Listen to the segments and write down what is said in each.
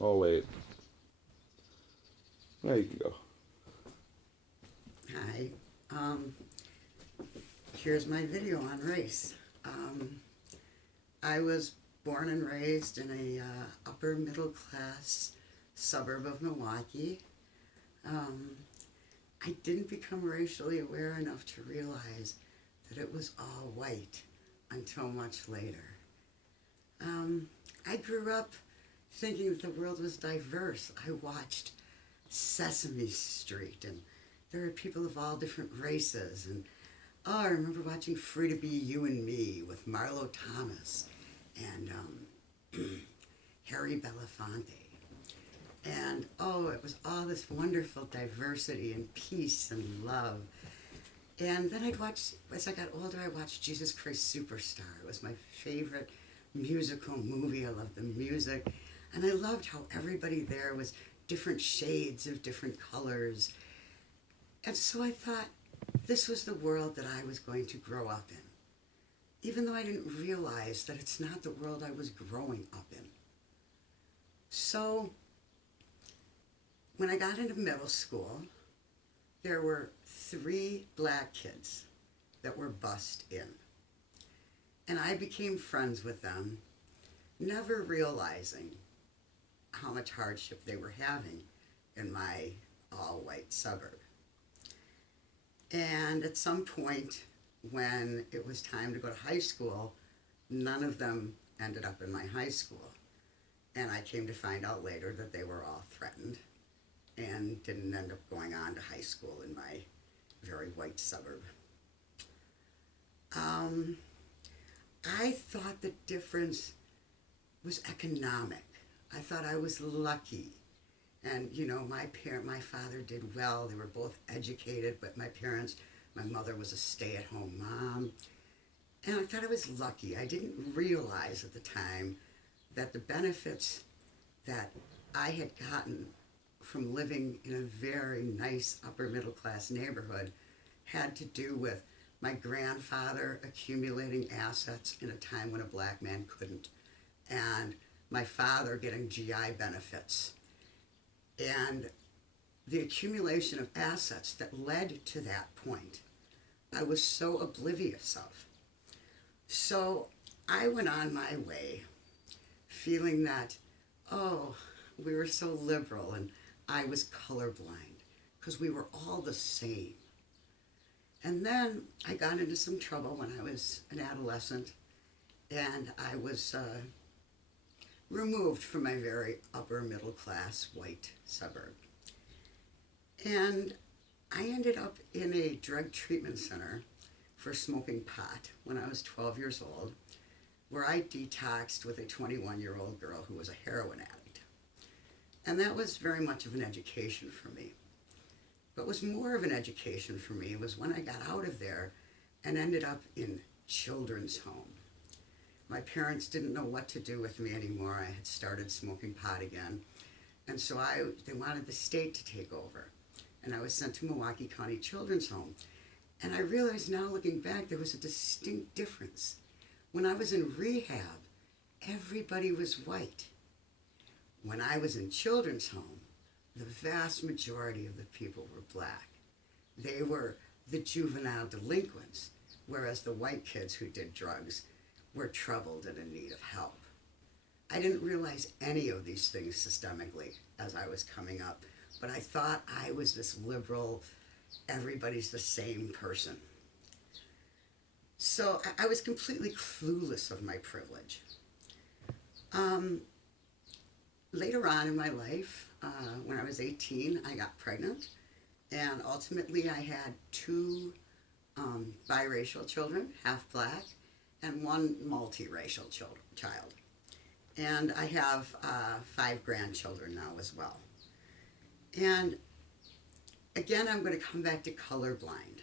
Oh, wait. There you can go. Hi. Um, Here's my video on race. Um, I was born and raised in a upper middle class suburb of Milwaukee. Um, I didn't become racially aware enough to realize that it was all white until much later. Um, I grew up thinking that the world was diverse. I watched Sesame Street, and there were people of all different races. And oh, I remember watching Free to Be You and Me with Marlo Thomas and Harry Belafonte. And oh, it was all this wonderful diversity and peace and love. And then I'd watch, as I got older, I watched Jesus Christ Superstar. It was my favorite musical movie. I loved the music. And I loved how everybody there was different shades of different colors. And so I thought this was the world that I was going to grow up in, even though I didn't realize that it's not the world I was growing up in. So when I got into middle school, there were 3 black kids that were bussed in. And I became friends with them, never realizing how much hardship they were having in my all-white suburb. And at some point, when it was time to go to high school, none of them ended up in my high school. And I came to find out later that they were all threatened and didn't end up going on to high school in my very white suburb. Um, I thought the difference was economic. I thought I was lucky. And you know, my father did well. They were both educated, but my mother was a stay-at-home mom. And I thought I was lucky. I didn't realize at the time that the benefits that I had gotten from living in a very nice upper middle class neighborhood had to do with my grandfather accumulating assets in a time when a black man couldn't, and my father getting GI benefits. And the accumulation of assets that led to that point, I was so oblivious of. So I went on my way feeling that, oh, we were so liberal and I was colorblind because we were all the same. And then I got into some trouble when I was an adolescent, and I was removed from my very upper middle class white suburb. And I ended up in a drug treatment center for smoking pot when I was 12 years old, where I detoxed with a 21-year-old girl who was a heroin addict. And that was very much of an education for me. What was more of an education for me was when I got out of there and ended up in children's home. My parents didn't know what to do with me anymore. I had started smoking pot again. And so they wanted the state to take over. And I was sent to Milwaukee County Children's Home. And I realize now, looking back, there was a distinct difference. When I was in rehab, everybody was white. When I was in children's home, the vast majority of the people were black. They were the juvenile delinquents, whereas the white kids who did drugs were troubled and in need of help. I didn't realize any of these things systemically as I was coming up, but I thought I was this liberal, everybody's the same person. So I was completely clueless of my privilege. Um, Later on in my life, when I was 18, I got pregnant, and ultimately I had 2 biracial children, half black, and 1 multiracial child. And I have 5 grandchildren now as well. And again, I'm going to come back to colorblind.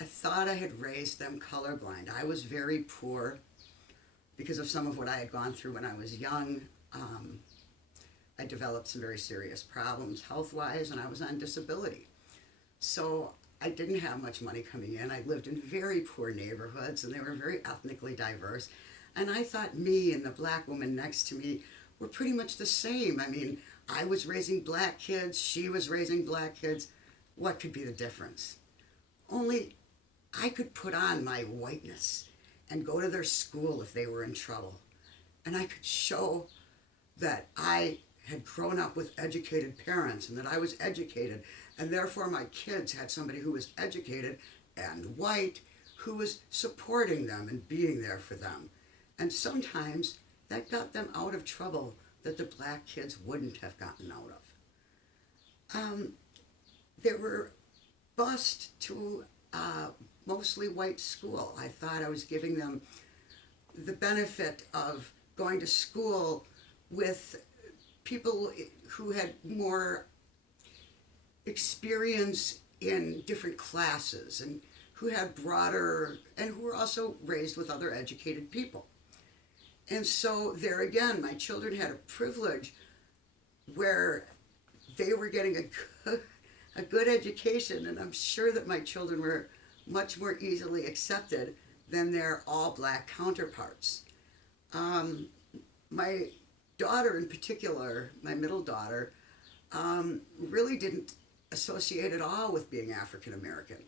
I thought I had raised them colorblind. I was very poor because of some of what I had gone through when I was young. I developed some very serious problems health-wise, and I was on disability. So I didn't have much money coming in. I lived in very poor neighborhoods, and they were very ethnically diverse. And I thought me and the black woman next to me were pretty much the same. I mean, I was raising black kids, she was raising black kids. What could be the difference? Only I could put on my whiteness and go to their school if they were in trouble. And I could show that I had grown up with educated parents and that I was educated, and therefore my kids had somebody who was educated and white who was supporting them and being there for them. And sometimes that got them out of trouble that the black kids wouldn't have gotten out of. They were bused to a mostly white school. I thought I was giving them the benefit of going to school with people who had more experience in different classes and who had broader, and who were also raised with other educated people. And so there again, my children had a privilege where they were getting a good education, and I'm sure that my children were much more easily accepted than their all black counterparts. My daughter in particular, my middle daughter, really didn't associate at all with being African American.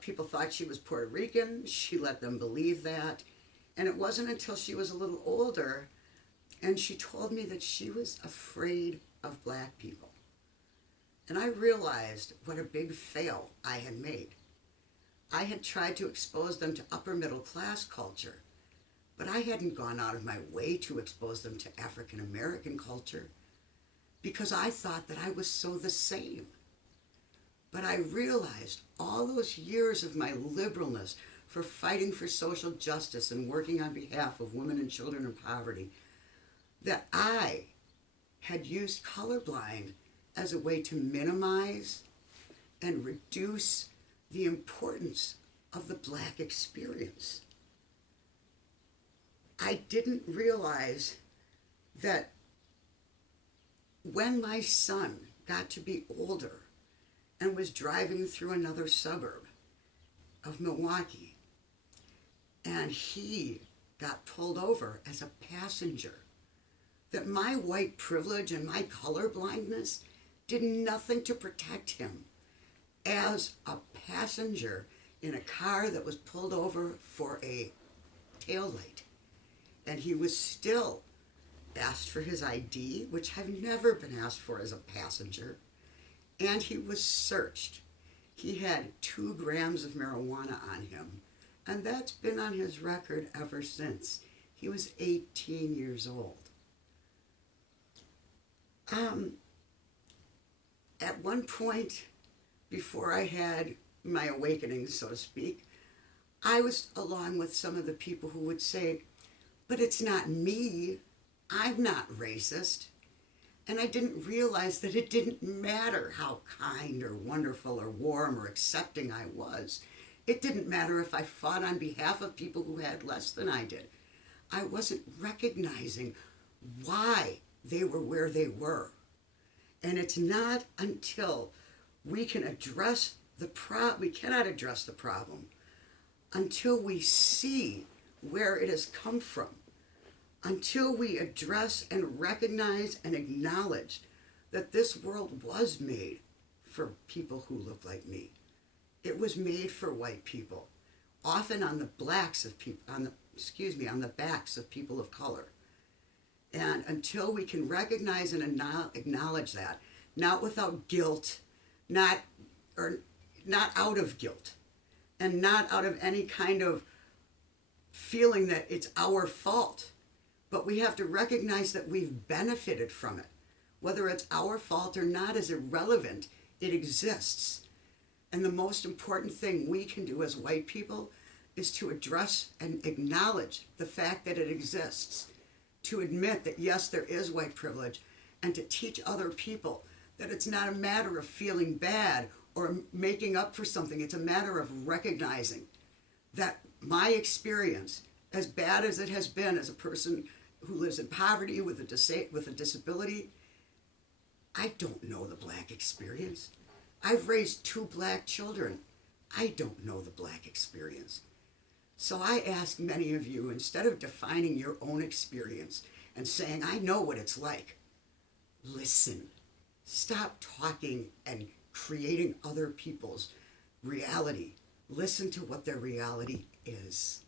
People thought she was Puerto Rican. She let them believe that. And it wasn't until she was a little older and she told me that she was afraid of black people. And I realized what a big fail I had made. I had tried to expose them to upper middle class culture, but I hadn't gone out of my way to expose them to African American culture because I thought that I was so the same. But I realized all those years of my liberalness for fighting for social justice and working on behalf of women and children in poverty, that I had used colorblind as a way to minimize and reduce the importance of the black experience. I didn't realize that when my son got to be older and was driving through another suburb of Milwaukee, and he got pulled over as a passenger, that my white privilege and my color blindness did nothing to protect him as a passenger in a car that was pulled over for a taillight. And he was still asked for his ID, which I've never been asked for as a passenger, and he was searched. He had 2 grams of marijuana on him, and that's been on his record ever since. He was 18 years old. At one point, before I had my awakening, so to speak, I was along with some of the people who would say, but it's not me. I'm not racist. And I didn't realize that it didn't matter how kind or wonderful or warm or accepting I was. It didn't matter if I fought on behalf of people who had less than I did. I wasn't recognizing why they were where they were. And it's not until we can address we cannot address the problem until we see where it has come from, until we address and recognize and acknowledge that this world was made for people who look like me. It was made for white people, often on the backs of people of color. And until we can recognize and acknowledge that, not without guilt, not out of guilt, and not out of any kind of feeling that it's our fault, but we have to recognize that we've benefited from it. Whether it's our fault or not is irrelevant. It exists. And the most important thing we can do as white people is to address and acknowledge the fact that it exists, to admit that yes, there is white privilege, and to teach other people that it's not a matter of feeling bad or making up for something. It's a matter of recognizing that my experience, as bad as it has been as a person who lives in poverty with a disability, I don't know the black experience. I've raised 2 black children. I don't know the black experience. So I ask many of you, instead of defining your own experience and saying, I know what it's like. Listen. Stop talking and creating other people's reality. Listen to what their reality is.